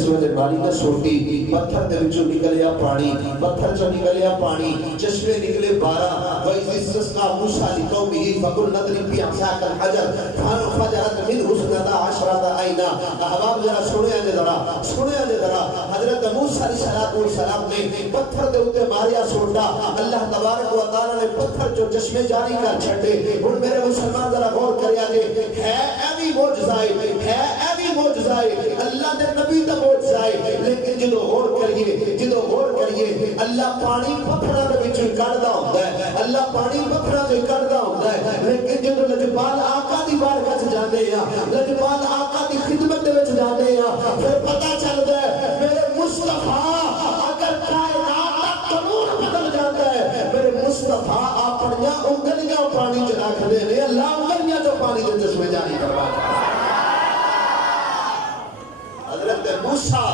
جس ویلے ماری نے سوٹی پتھر دے وچوں نکلیا پانی پتھر چوں نکلیا پانی چشمے نکلے 12 وَإِذِ اسْتَسْقَىٰ مُوسَىٰ لِقَوْمِهِ فَقُلْ نَضْرِب بِّعَصَاكَ الْحَجَرَ فَانفَجَرَتْ مِنْهُ اثْنَتَا عَشْرَةَ عَيْنًا احباب ذرا سنیا جے ذرا حضرت موسیٰ علیہ السلام نے پتھر دے اوتے ماریا سوٹا اللہ تبارک و تعالی نے پتھر جو چشمے جاری کر چھڈے ہن میرے مسلمان ذرا غور کریا جے ہے ایویں معجزہ ہے اللہ دے نبی دا معجزہ ہے لیکن جدوں غور کریے اللہ پانی پتھراں دے وچوں کڈدا ہوندا ہے اللہ پانی پتھراں چوں کڈدا ہوندا ہے لیکن جدوں لجپال آقا دی بارگاہ وچ جاندے ہیں لجپال آقا دی خدمت دے وچ جاندے ہیں پھر پتہ چلدا ہے میرے مصطفیٰ اگر کائنات دا قانون بدل جاتا ہے میرے مصطفیٰ اپنیاں انگلیاں پانی چ رکھ دے نے اللہ انگلیاں چوں پانی دے چشمے جاری کرواتا ہے حضرت موسیٰ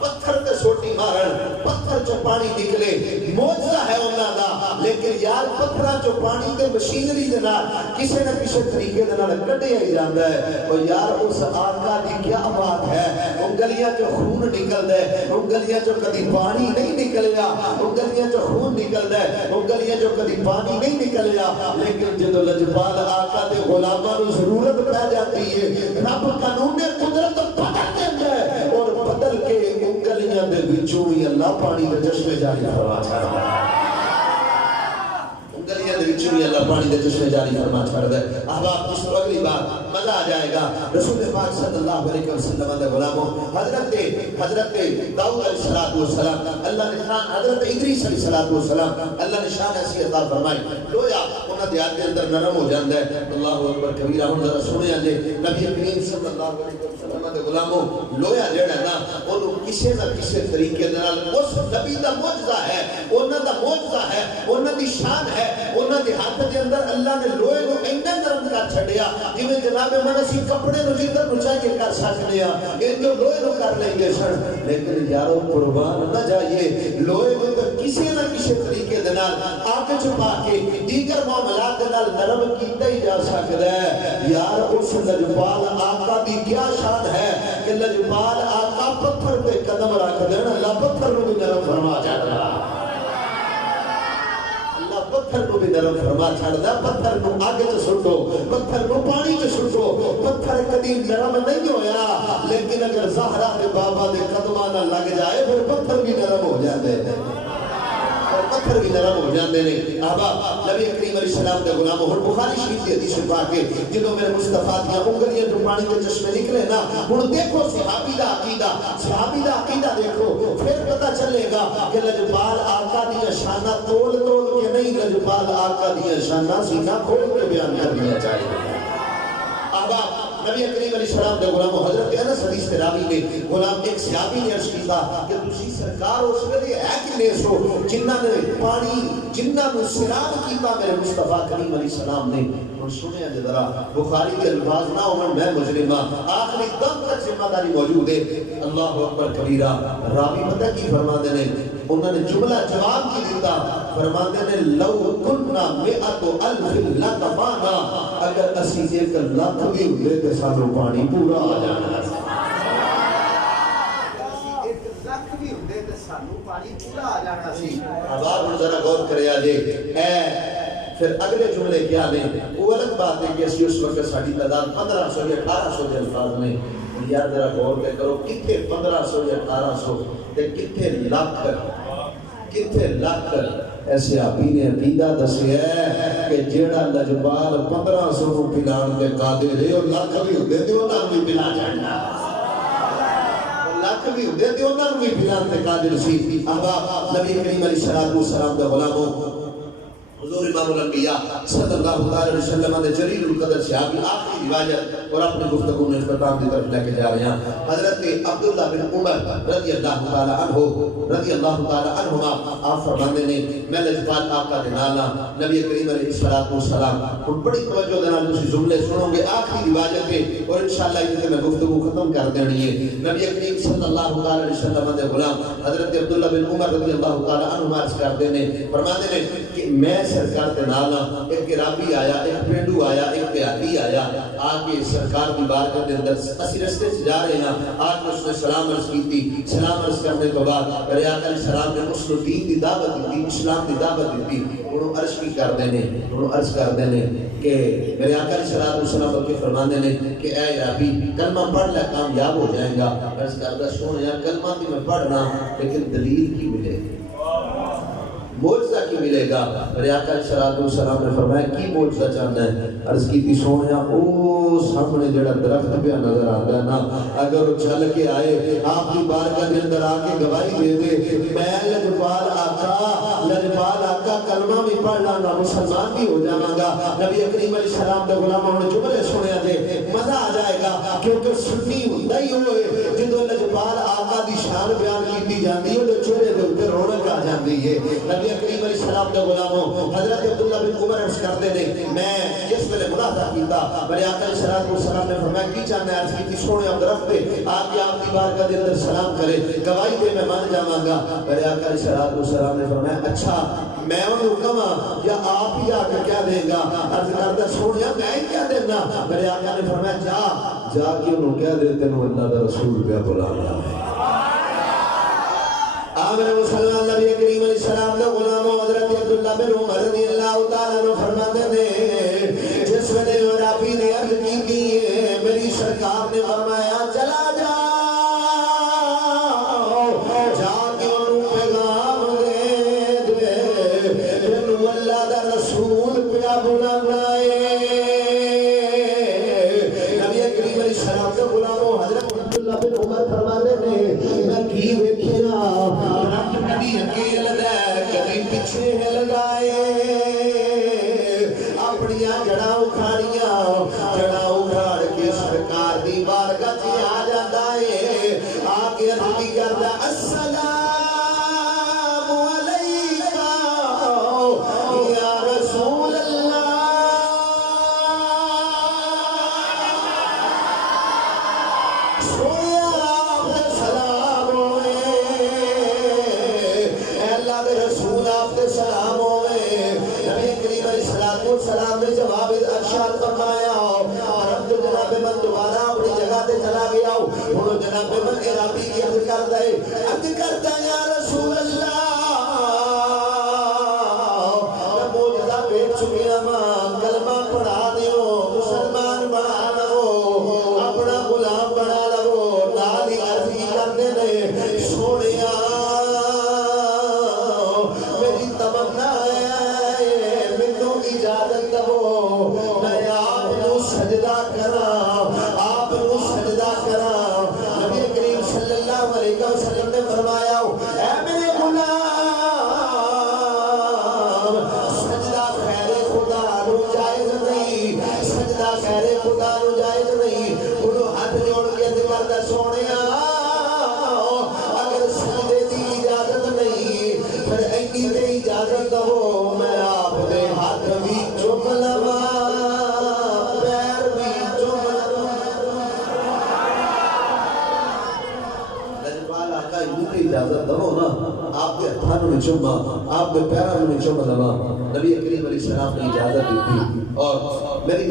پتھر تے سوٹی مارن پتھر چو پانی نکلے معجزہ ہے انہاں دا لیکن یار پتھراں چو پانی تے مشینری دے نال کسے نہ کسے طریقے دے نال کڈیا ہی جاندا ہے او یار اس آقا دی کیا بات ہے انگلیاں چو خون نکلدا ہے انگلیاں چو کدی پانی نہیں نکلیا انگلیاں چو خون نکلدا ہے انگلیاں چو کدی پانی نہیں نکلیا لیکن جدوں لجپال آقا دے غلاماں نوں ضرورت پے جاتی ہے رب قانون قدرت بدل دیندا ہے اور بدل کے انگلیاں دے وچوں ہی اللہ پانی دے چشمے جاری فرما چھڑدا ہے انگلیاں دے وچوں ہی اللہ پانی دے چشمے جاری فرما چھڑدا ہے احباب اس کو اگلی بار مزہ آ جائے گا رسول پاک صلی اللہ علیہ وسلم دے غلاموں حضرت داؤد علیہ السلام اللہ نے شان حضرت ادریس علیہ السلام اللہ نے شان ایسی عطا فرمائی لویا انہاں دے ہاتھ دے اندر نرم ہو جاندا ہے اللہ اکبر کبیرہ ہن ذرا سنیا جے نبی کریم صلی اللہ علیہ وسلم دے غلاموں لویا جڑا ہے نا اونوں کسے نہ کسے طریقے نال اس نبی دا معجزہ ہے انہاں دا معجزہ ہے انہاں دی شان ہے انہاں دے ہاتھ دے اندر اللہ نے لوہے نو اینا نرم کر چھڈیا جویں جناب من اسی کپڑے نو جدھر نو چاہیے کر سکتے ہیں اے جو لوہے نو کر لیں گے سن لیکن یارو قربان نہ جائیے لوہے نو تو کسی نہ کسی طریقے دے نال آگ چھپا کے دیگر معاملات دے نال نرم کیتا ہی جا سکتا ہے یار اس لجپال آقا دی کیا شان ہے کہ لجپال آقا پتھر پہ قدم رکھ دینا اللہ پتھر نو بھی نرم فرما جاتا پتھر کو بھی نرم فرما چھڑدا پتھر کو آگے چ سٹو پتھر کو پانی چ سٹو پتھر کبھی نرم نہیں ہویا لیکن اگر زہرا دے بابا دے قدماں نہ لگ جائے پھر پتھر بھی نرم ہو جاندے پتھر بھی نرم ہو جاندے نے احباب نبی کریم علیہ السلام دے غلاموں ہن بخاری شریف دی حدیث پاک کے جدوں میرے مصطفیٰ دی انگلیاں جو پانی دے چشمے نکلے نا ہن دیکھو صحابی دا عقیدہ دیکھو پھر پتہ چلے گا کہ لجپال آقا دی شاناں تول کے نہیں لجپال آقا دی شاناں سینہ کھول کے بیان کرنی چاہیے احباب نبی کریم علیہ السلام دے غلاموں حضرت انس حدیث کے راوی نے غلام ایک صحابی نے عرض کیتا کہ تسی سرکار اس ویلے ہے کنے سو جنہاں نے پانی جنہاں نو سیراب کیتا میرے مصطفیٰ کریم علیہ السلام نے اور سنیا جے ذرا بخاری کے الفاظ نہ ہوں میں مجرمہ آخری دم تک ذمہ داری موجود ہے اللہ اکبر کبیرہ راوی پتہ کی فرماتے نے انہوں نے جملہ جواب کی دیتا فرماتے نے لو کننا مئت الف لکفانا اگر اسی ایک لاکھ بھی ہوئے تو سانو پانی پورا آ جانا ایک لاکھ بھی ہوئے تو سانو پانی پورا آ جانا سی عذاب ذرا غور کریا جے اے پھر اگلے جملے کیا لیں وہ الگ بات ہے کہ اسی اس وقت ساڑھی تعداد 1500 یا 1800 کے الفاظ میں یاد ذرا غور کے کرو کتنے 1500 یا 1800 تے کتنے لاکھ ایسے آپی نے عقیدہ دسے ہے کہ جیڑا لجبال 1500 کو پلان کے قادر ہے اور لاکھ بھی ہوتے تھے انہاں بھی پلا جانا لاکھ بھی ہوتے تھے انہاں بھی پلان کے قادر سی احباب نبی کریم علیہ السلام دے غلاموں حضور امام الانبیاء صلی اللہ علیہ وسلم نے جلیل القدر صحابی آخری روایت اور اپنے گفتگو میں اختتام کی طرف لے کے جا رہے ہیں حضرت عبداللہ بن عمر رضی اللہ تعالی عنہما آپ فرماتے نے میں لجپال آقا دے نالا نبی کریم علیہ السلام اور بڑی توجہ دے نال تسی جملے سنو گے آخری روایت کے اور انشاءاللہ یہ میں گفتگو ختم کر دینی ہے نبی کریم صلی اللہ علیہ وسلم دے غلام حضرت عبداللہ بن عمر رضی اللہ تعالی عنہما عرض کرتے ہیں فرماتے ہیں کہ میں سرکار دے نالا ایک رابی آیا ایک پینڈو آیا ایک دیہاتی آیا آ کے سرکار دی بارگاہ دے اندر اسی رستے سے جا رہے ہیں، آ کے اس نے سلام عرض کی تھی. سلام عرض کرنے کے بعد میرے آقا علیہ السلام نے اس کو دین دی دعوت دی، اسلام دی دعوت دی. انہوں عرض کی کر دینے، انہوں عرض کر دینے کہ میرے آقا علیہ السلام بلکہ فرمانے نے کہ اے ربی کلمہ پڑھ لے کامیاب ہو جائیں گا. عرض کردہ سونے یار کلمہ بھی میں پڑھ رہا ہوں لیکن دلیل کی ملے گی، معجزہ کی ملے گا. میرے آقا علیہ السلام نے فرمایا کی معجزہ چاہنا ہے؟ عرض کی تھی سونیا او سامنے جڑا درخت پہ نظر آتا ہے نا، اگر وہ چل کے آئے آپ کی بارگاہ کے اندر آ کے گواہی دے دے میں لجپال آقا کلمہ بھی پڑھ لاں گا، مسلمان بھی ہو جاواں گا. نبی کریم علیہ السلام دے غلاموں نے جملے سنیا دے مزہ آ جائے گا، کیونکہ سنی ہوندا ہی ہوئے جدوں لجپال آقا دی شان بیان کیتی جاندی ہے تے چہرے دے اوپر رونق آ جاندی ہے. نبی کریم علیہ السلام دے غلاموں حضرت عبداللہ بن عمر عرض کرتے نے میں جس ویلے ملاحظہ کیتا میرے آقا علیہ السلام نے فرمایا کی چاہنا ہے؟ عرض کی سونے درخت پہ آپ کے آپ کی بارگاہ دے اندر سلام کرے گواہی دے میں مان جاواں گا. میرے آقا علیہ السلام نے فرمایا اچھا میں انہوں کہاں یا آپ ہی آ کے کیا دیں گا؟ عرض کرتا سونے میں ہی کیا دینا؟ میرے آقا نے فرمایا جا کے انہوں کیا دیتے ہیں اللہ دا رسول پہ بلانا ہے. آمین مسلمان نبی کریم علیہ السلام دا غلام حضرت عبداللہ بن عمر رضی اللہ تعالیٰ عنہ فرماتے نے جس ویلے ربی نے عرض کی میری سرکار نے فرمایا چلا جا کے انہوں پیغام دے انہوں اللہ دا رسول پہ بلانا ہے. نبی کریم علیہ السلام دا غلام حضرت عبداللہ بن عمر فرماتے نے میں کی ویکھیا کبھی اکیل دے کبھی پیچھے لگائے اپنی جڑا اکھاڑ کے سرکار دی بارگاہ چ آ جاتا ہے. آ کے عرض بھی کردا السلام علیکا یا رسول اللہ. سلام ہوئے نبی کریم علیہ السلام نے جواب ارشاد فرمایا رب جناب من دوبارہ اپنی جگہ تے چلا گیا انہوں جناب من ارابی کی عرض کرتا یا رسول اللہ میں موجزہ بیٹھ چکیا ماں کلمہ پڑھا دیو مسلمان بنا لو اپنا غلام بنا لو. نالی عرض کی کرنے نے سونیا تمنا ہے مینوں اجازت دو میں آپ کو سجدہ کراں نبی کریم صلی اللہ علیہ وسلم نے فرمایا اے میرے غلام سجدہ خیر خدا نو جائز نہیں، سجدہ خیر خدا نو جائز نہیں. انہوں ہاتھ جوڑ کے عرض کردا سونیا اگر سجدے دی اجازت نہیں پھر اینی تے اجازت دو میں آپ دے ہاتھ بھی چوم لواں پیر بھی چوم لواں. لجپال آقا اینی اجازت دو نا آپ کے ہاتھوں میں چوما آپ کے پیروں میں چوم لواں. نبی کریم علیہ السلام نے اجازت دی اور میری